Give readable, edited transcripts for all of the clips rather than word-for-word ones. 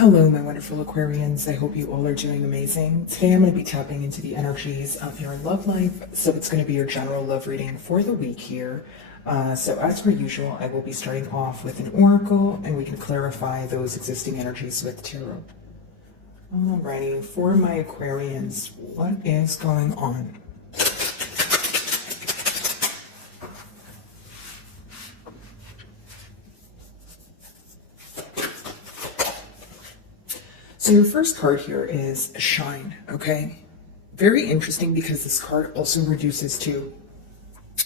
Hello, my wonderful Aquarians. I hope you all are doing amazing. Today I'm going to be tapping into the energies of your love life. So it's going to be your general love reading for the week here. So as per usual, I will be starting off with an oracle and we can clarify those existing energies with tarot. Alrighty, for my Aquarians, what is going on? So your first card here is Shine, okay? Very interesting because this card also reduces to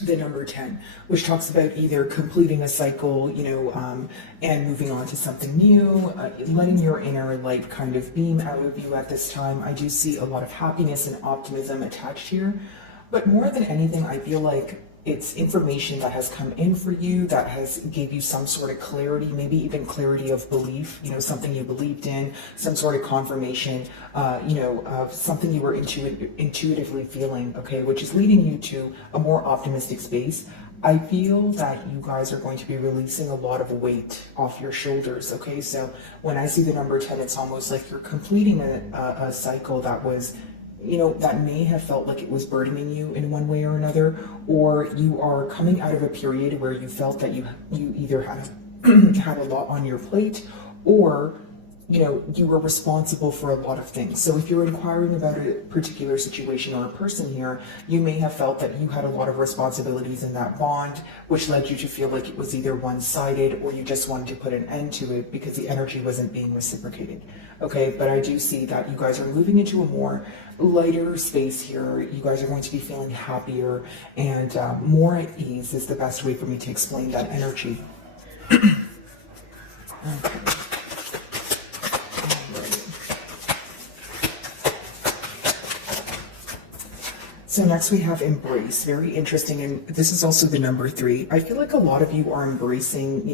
the number 10, which talks about either completing a cycle, and moving on to something new, letting your inner light kind of beam out of you at this time. I do see a lot of happiness and optimism attached here, but more than anything, I feel like it's information that has come in for you that has gave you some sort of clarity, maybe even clarity of belief, something you believed in, some sort of confirmation, of something you were intuitively feeling, okay, which is leading you to a more optimistic space. I feel that you guys are going to be releasing a lot of weight off your shoulders, okay? So when I see the number 10, it's almost like you're completing a cycle that was, that may have felt like it was burdening you in one way or another, or you are coming out of a period where you felt that you either had had a lot on your plate, or you were responsible for a lot of things. So if you're inquiring about a particular situation or a person here, you may have felt that you had a lot of responsibilities in that bond, which led you to feel like it was either one-sided or you just wanted to put an end to it because the energy wasn't being reciprocated. Okay, but I do see that you guys are moving into a more lighter space here. You guys are going to be feeling happier and more at ease is the best way for me to explain that energy. Okay. So next we have embrace, very interesting, and this is also the number 3. I feel like a lot of you are embracing,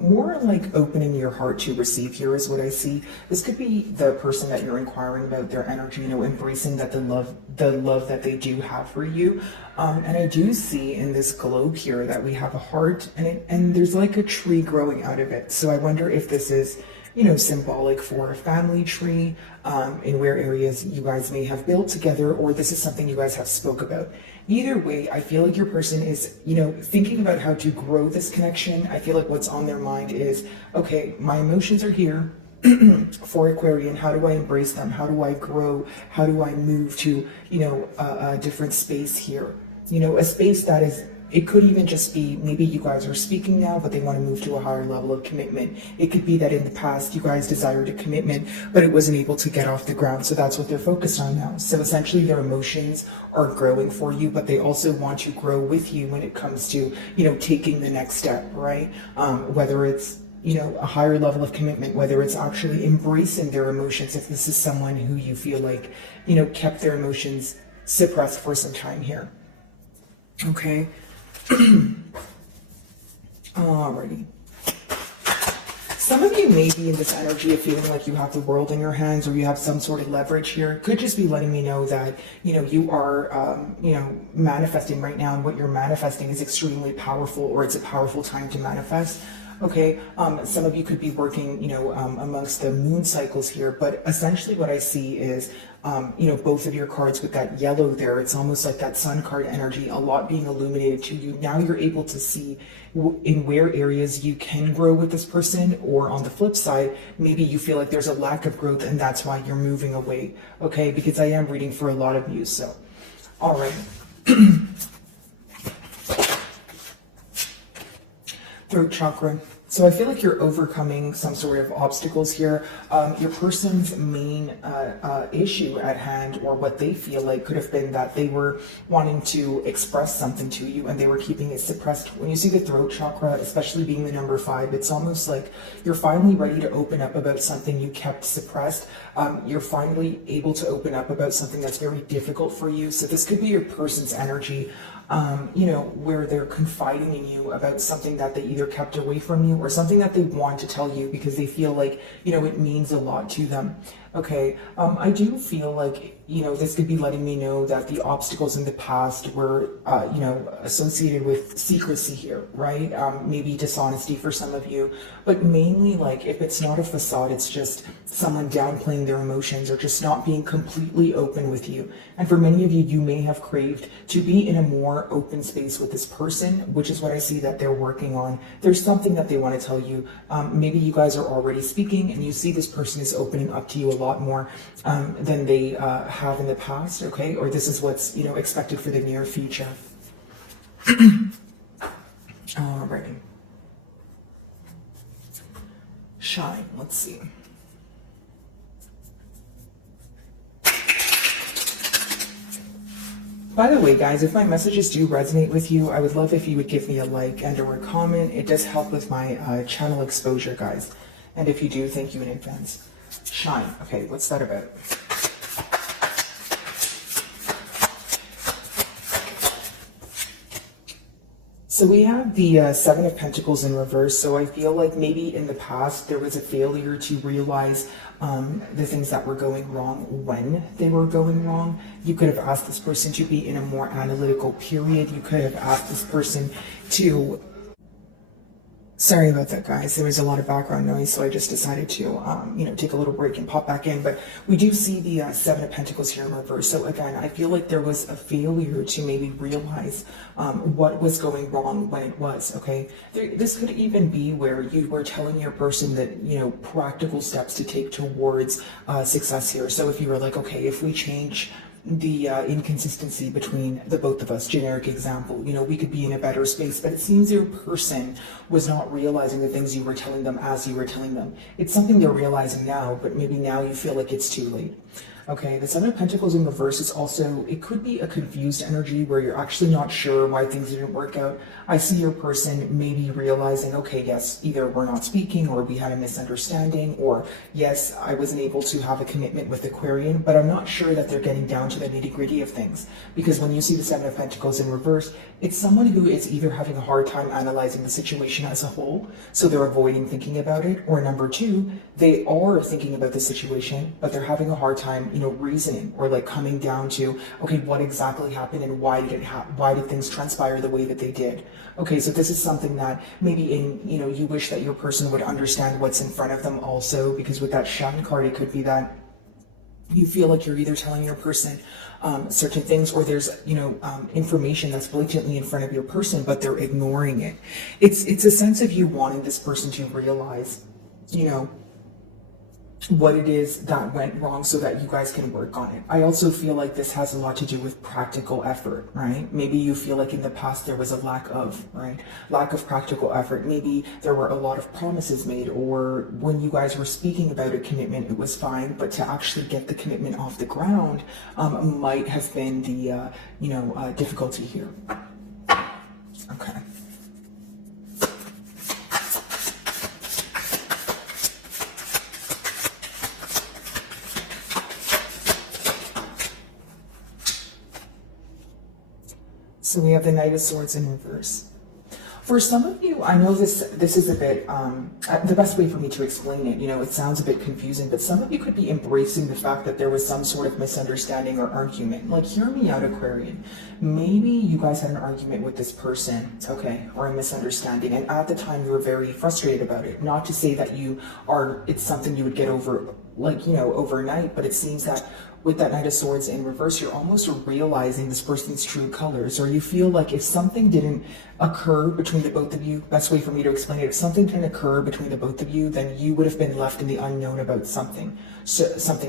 more like opening your heart to receive here is what I see. This could be the person that you're inquiring about, their energy, embracing that the love that they do have for you. And I do see in this globe here that we have a heart and there's like a tree growing out of it. So I wonder if this is symbolic for a family tree, in where areas you guys may have built together, or this is something you guys have spoke about. Either way, I feel like your person is, thinking about how to grow this connection. I feel like what's on their mind is, okay, my emotions are here for Aquarian. How do I embrace them? How do I grow? How do I move to, a different space here? A space that is, it could even just be maybe you guys are speaking now, but they want to move to a higher level of commitment. It could be that in the past you guys desired a commitment, but it wasn't able to get off the ground. So that's what they're focused on now. So essentially their emotions are growing for you, but they also want to grow with you when it comes to, taking the next step, right? Whether it's, a higher level of commitment, whether it's actually embracing their emotions. If this is someone who you feel like, kept their emotions suppressed for some time here. Okay. Alrighty. Some of you may be in this energy of feeling like you have the world in your hands, or you have some sort of leverage here. It could just be letting me know that, you are, manifesting right now, and what you're manifesting is extremely powerful, or it's a powerful time to manifest. Okay, some of you could be working, amongst the moon cycles here, but essentially what I see is, both of your cards with that yellow there, it's almost like that sun card energy, a lot being illuminated to you. Now you're able to see in where areas you can grow with this person, or on the flip side, maybe you feel like there's a lack of growth and that's why you're moving away. Okay, because I am reading for a lot of you, so, all right. Throat chakra. So I feel like you're overcoming some sort of obstacles here. Your person's main issue at hand, or what they feel like, could have been that they were wanting to express something to you and they were keeping it suppressed. When you see the throat chakra, especially being the number 5, it's almost like you're finally ready to open up about something you kept suppressed. You're finally able to open up about something that's very difficult for you. So this could be your person's energy, where they're confiding in you about something that they either kept away from you, or something that they want to tell you because they feel like, it means a lot to them. Okay, I do feel like, this could be letting me know that the obstacles in the past were, associated with secrecy here, right? Maybe dishonesty for some of you, but mainly like if it's not a facade, it's just someone downplaying their emotions or just not being completely open with you. And for many of you, you may have craved to be in a more open space with this person, which is what I see that they're working on. There's something that they want to tell you. Maybe you guys are already speaking and you see this person is opening up to you a lot more than they have in the past, okay? Or this is what's, expected for the near future. Alrighty. Shine, let's see. By the way, guys, if my messages do resonate with you, I would love if you would give me a like and or a comment. It does help with my channel exposure, guys. And if you do, thank you in advance. Shine. Okay, what's that about? So we have the Seven of Pentacles in reverse. So I feel like maybe in the past there was a failure to realize the things that were going wrong when they were going wrong. You could have asked this person to be in a more analytical period. You could have asked this person to... Sorry about that, guys. There was a lot of background noise, so I just decided to, take a little break and pop back in. But we do see the Seven of Pentacles here in reverse. So again, I feel like there was a failure to maybe realize what was going wrong when it was, okay? This could even be where you were telling your person that, practical steps to take towards success here. So if you were like, okay, if we change the inconsistency between the both of us, generic example, we could be in a better space, but it seems your person was not realizing the things you were telling them as you were telling them. It's something they're realizing now, but maybe now you feel like it's too late. Okay, the Seven of Pentacles in reverse is also, it could be a confused energy where you're actually not sure why things didn't work out. I see your person maybe realizing, okay, yes, either we're not speaking or we had a misunderstanding, or yes, I wasn't able to have a commitment with Aquarian, but I'm not sure that they're getting down to the nitty-gritty of things. Because when you see the Seven of Pentacles in reverse, it's someone who is either having a hard time analyzing the situation as a whole, so they're avoiding thinking about it, or number two, they are thinking about the situation, but they're having a hard time reasoning or like coming down to, okay, what exactly happened and why did it happen? Why did things transpire the way that they did? Okay, so this is something that maybe you wish that your person would understand what's in front of them also, because with that Shine card, it could be that you feel like you're either telling your person certain things, or there's information that's blatantly in front of your person, but they're ignoring it. It's a sense of you wanting this person to realize, what it is that went wrong so that you guys can work on it. I also feel like this has a lot to do with practical effort, right? Maybe you feel like in the past there was a lack of practical effort. Maybe there were a lot of promises made, or when you guys were speaking about a commitment, it was fine, but to actually get the commitment off the ground might have been the, difficulty here. Okay. So we have the Knight of Swords in reverse. For some of you, I know this is a bit, the best way for me to explain it, it sounds a bit confusing, but some of you could be embracing the fact that there was some sort of misunderstanding or argument. Like, hear me out, Aquarian. Maybe you guys had an argument with this person, okay, or a misunderstanding, and at the time you were very frustrated about it. Not to say that it's something you would get over, overnight, but it seems that with that Knight of Swords in reverse, you're almost realizing this person's true colors, or you feel like if something didn't occur between the both of you, best way for me to explain it, if something didn't occur between the both of you, then you would have been left in the unknown about something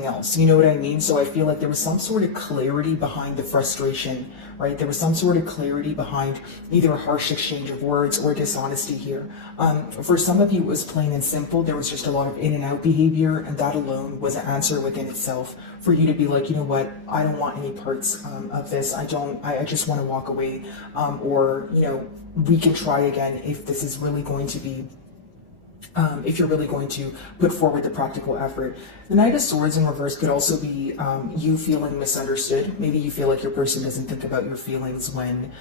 else. You know what I mean? So I feel like there was some sort of clarity behind the frustration, right? There was some sort of clarity behind either a harsh exchange of words or dishonesty here. For some of you, it was plain and simple. There was just a lot of in and out behavior, and that alone was an answer within itself for you to be like, you know what, I don't want any parts of this. I just want to walk away, or we can try again if this is really going to be if you're really going to put forward the practical effort. The Knight of Swords in reverse could also be you feeling misunderstood. Maybe you feel like your person doesn't think about your feelings when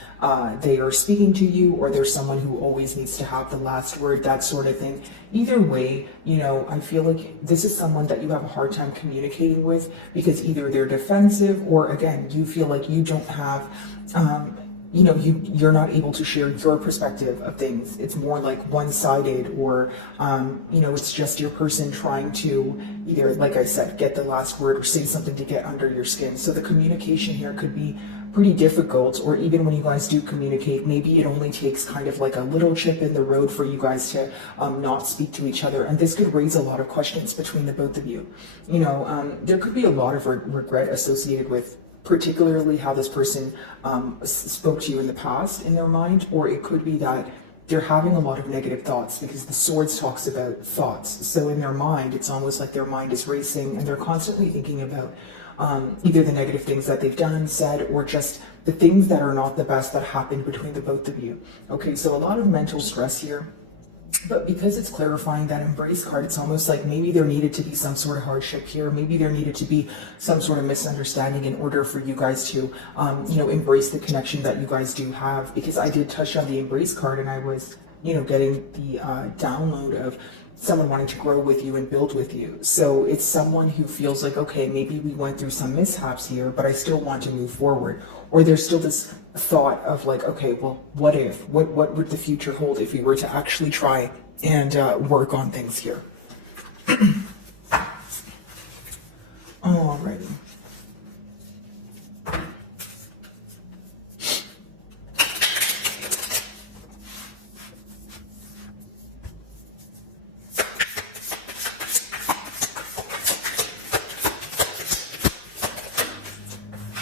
they are speaking to you, or there's someone who always needs to have the last word, that sort of thing. Either way, you know, I feel like this is someone that you have a hard time communicating with, because either they're defensive, or again, you feel like you don't have you know, you're not able to share your perspective of things. It's more like one-sided, or, you know, it's just your person trying to either, like I said, get the last word or say something to get under your skin. So the communication here could be pretty difficult, or even when you guys do communicate, maybe it only takes kind of like a little chip in the road for you guys to not speak to each other. And this could raise a lot of questions between the both of you. You know, there could be a lot of regret associated with particularly how this person spoke to you in the past in their mind, or it could be that they're having a lot of negative thoughts, because the Swords talks about thoughts. So in their mind, it's almost like their mind is racing, and they're constantly thinking about either the negative things that they've done, said, or just the things that are not the best that happened between the both of you. Okay, so a lot of mental stress here. But because it's clarifying that Embrace card, it's almost like maybe there needed to be some sort of hardship here. Maybe there needed to be some sort of misunderstanding in order for you guys to, you know, embrace the connection that you guys do have. Because I did touch on the Embrace card, and I was, you know, getting the download of someone wanting to grow with you and build with you. So it's someone who feels like, okay, maybe we went through some mishaps here, but I still want to move forward. Or there's still this thought of like, okay, well, what if? What would the future hold if we were to actually try and work on things here? Alrighty.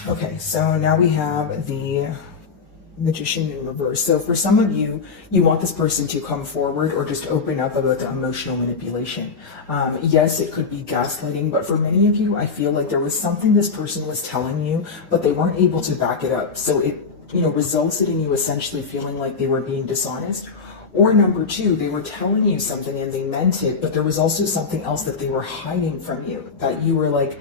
Okay, so now we have the Magician in reverse. So for some of you, you want this person to come forward or just open up about the emotional manipulation. Yes, it could be gaslighting, but for many of you, I feel like there was something this person was telling you, but they weren't able to back it up. So it, you know, resulted in you essentially feeling like they were being dishonest. Or number two, they were telling you something and they meant it, but there was also something else that they were hiding from you, that you were like,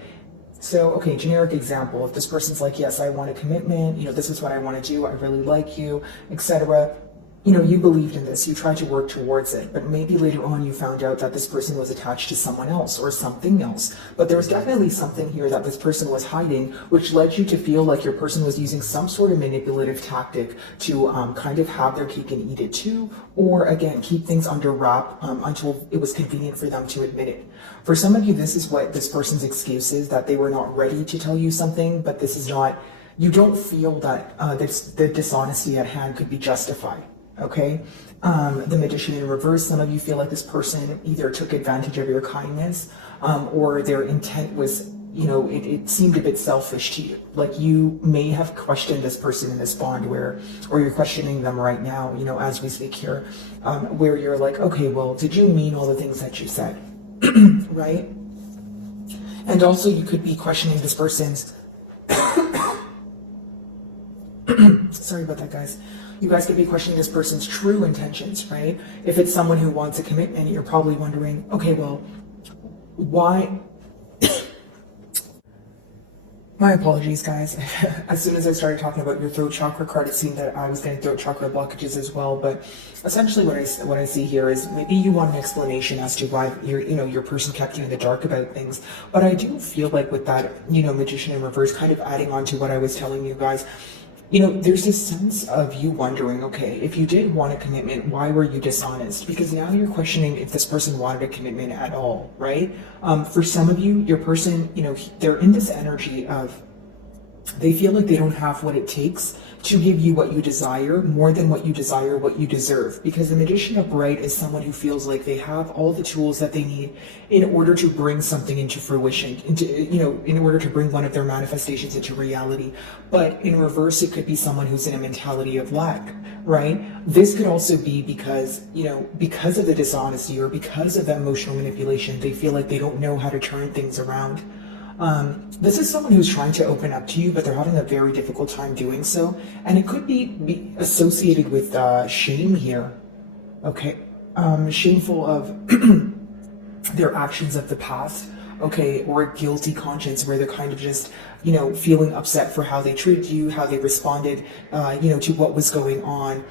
so, okay, generic example, if this person's like, yes, I want a commitment, you know, this is what I want to do, I really like you, etc. You know, you believed in this, you tried to work towards it, but maybe later on you found out that this person was attached to someone else or something else. But there was definitely something here that this person was hiding, which led you to feel like your person was using some sort of manipulative tactic to kind of have their cake and eat it too, or again, keep things under wrap until it was convenient for them to admit it. For some of you, this is what this person's excuse is, that they were not ready to tell you something, but this is not, you don't feel that the dishonesty at hand could be justified. Okay, the Magician in reverse, some of you feel like this person either took advantage of your kindness or their intent was, you know, it seemed a bit selfish to you. Like you may have questioned this person in this bond or you're questioning them right now, you know, as we speak here, where you're like, okay, well, did you mean all the things that you said? Right? And also you could be questioning this person's, sorry about that, guys. You guys could be questioning this person's true intentions, right? If it's someone who wants a commitment, you're probably wondering, okay, well, why? My apologies, guys. As soon as I started talking about your throat chakra card, it seemed that I was getting throat chakra blockages as well. But essentially what I see here is maybe you want an explanation as to why your person kept you in the dark about things. But I do feel like with that, you know, Magician in reverse, kind of adding on to what I was telling you guys, you know, there's this sense of you wondering, okay, if you did want a commitment, why were you dishonest? Because now you're questioning if this person wanted a commitment at all, right? For some of you, your person, you know, they're in this energy of, they feel like they don't have what it takes to give you what you desire, more than what you desire, what you deserve. Because the Magician upright is someone who feels like they have all the tools that they need in order to bring something into fruition, in order to bring one of their manifestations into reality. But in reverse, it could be someone who's in a mentality of lack, right? This could also be because, you know, because of the dishonesty or because of the emotional manipulation, they feel like they don't know how to turn things around. This is someone who's trying to open up to you, but they're having a very difficult time doing so. And it could be associated with shame here. Okay. shameful of their actions of the past, okay, or a guilty conscience where they're kind of just, feeling upset for how they treated you, how they responded, to what was going on,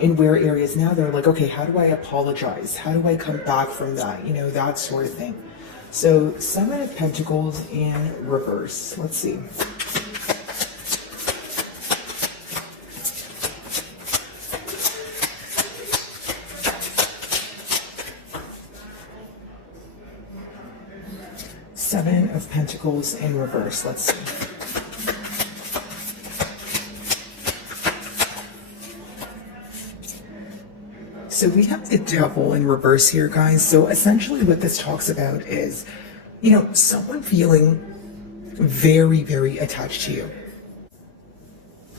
in where areas now they're like, okay, how do I apologize? How do I come back from that? That sort of thing. So 7 of Pentacles in reverse. Let's see. Seven of Pentacles in reverse. Let's see. So we have the Devil in reverse here, guys. So essentially what this talks about is, someone feeling very, very attached to you.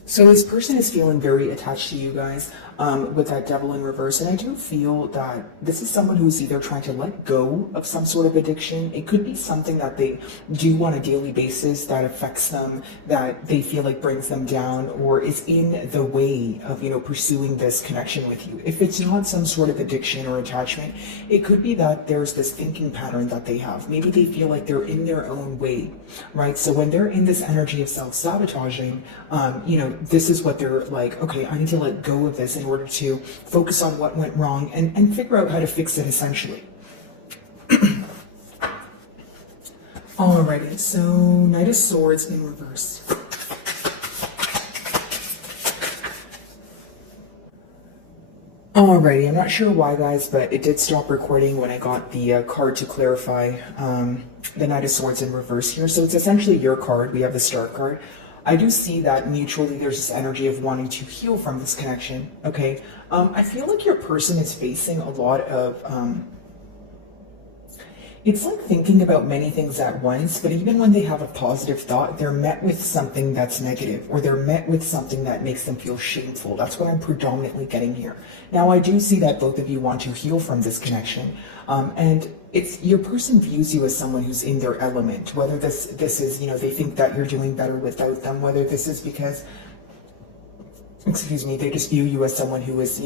So this person is feeling very attached to you guys, with that Devil in reverse. And I do feel that this is someone who's either trying to let go of some sort of addiction. It could be something that they do on a daily basis that affects them, that they feel like brings them down, or is in the way of, pursuing this connection with you. If it's not some sort of addiction or attachment, it could be that there's this thinking pattern that they have. Maybe they feel like they're in their own way, right? So when they're in this energy of self-sabotaging, this is what they're like, okay, I need to let go of this in order to focus on what went wrong and figure out how to fix it, essentially. Alrighty, so Knight of Swords in reverse. Alrighty, I'm not sure why, guys, but it did stop recording when I got the card to clarify the Knight of Swords in reverse here. So it's essentially your card. We have the Star card. I do see that mutually there's this energy of wanting to heal from this connection, okay? I feel like your person is facing a lot of, it's like thinking about many things at once, but even when they have a positive thought, they're met with something that's negative, or they're met with something that makes them feel shameful. That's what I'm predominantly getting here. Now, I do see that both of you want to heal from this connection, and it's your person views you as someone who's in their element, whether this is, they think that you're doing better without them, whether this is because, they just view you as someone who is,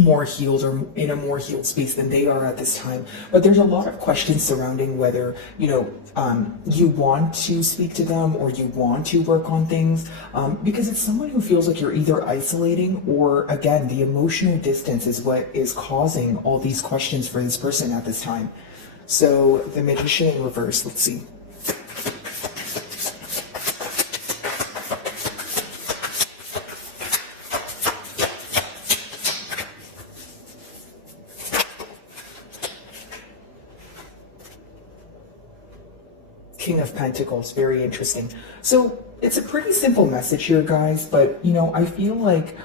more healed or in a more healed space than they are at this time. But there's a lot of questions surrounding whether, you want to speak to them or you want to work on things, because it's someone who feels like you're either isolating or, again, the emotional distance is what is causing all these questions for this person at this time. So the Magician in reverse, let's see. King of Pentacles, very interesting. So it's a pretty simple message here, guys, but I feel like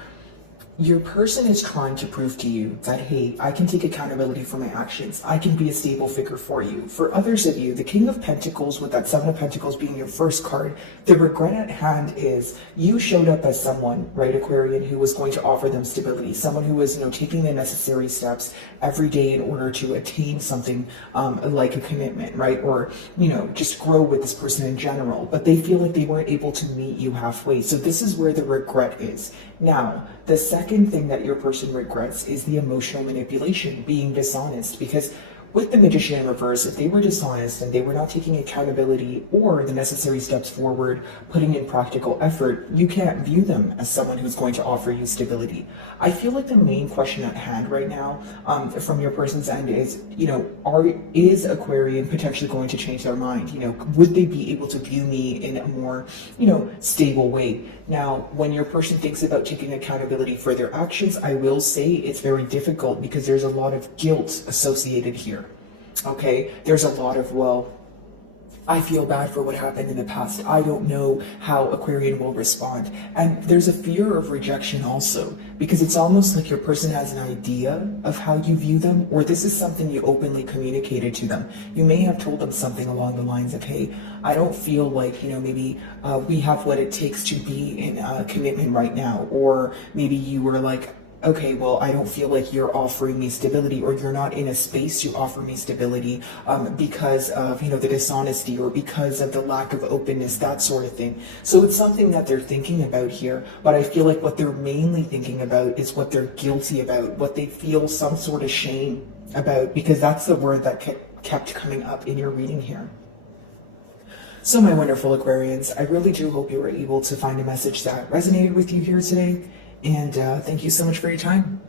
your person is trying to prove to you that, hey, I can take accountability for my actions. I can be a stable figure for you. For others of you, the King of Pentacles, with that 7 of Pentacles being your first card, the regret at hand is you showed up as someone, right, Aquarian, who was going to offer them stability, someone who was, taking the necessary steps every day in order to attain something like a commitment, right, or, just grow with this person in general, but they feel like they weren't able to meet you halfway. So this is where the regret is. Now, the second thing that your person regrets is the emotional manipulation, being dishonest, because with the Magician in reverse, if they were dishonest and they were not taking accountability or the necessary steps forward, putting in practical effort, you can't view them as someone who's going to offer you stability. I feel like the main question at hand right now, from your person's end is, is Aquarian potentially going to change their mind? Would they be able to view me in a more, stable way? Now, when your person thinks about taking accountability for their actions, I will say it's very difficult because there's a lot of guilt associated here. Okay, there's a lot of, I feel bad for what happened in the past. I don't know how Aquarian will respond. And there's a fear of rejection also, because it's almost like your person has an idea of how you view them, or this is something you openly communicated to them. You may have told them something along the lines of, hey, I don't feel like, maybe we have what it takes to be in a commitment right now. Or maybe you were like, okay, well, I don't feel like you're offering me stability, or you're not in a space to offer me stability because of, you know, the dishonesty, or because of the lack of openness, that sort of thing. So it's something that they're thinking about here, but I feel like what they're mainly thinking about is what they're guilty about, what they feel some sort of shame about, because that's the word that kept coming up in your reading here. So my wonderful Aquarians, I really do hope you were able to find a message that resonated with you here today. And thank you so much for your time.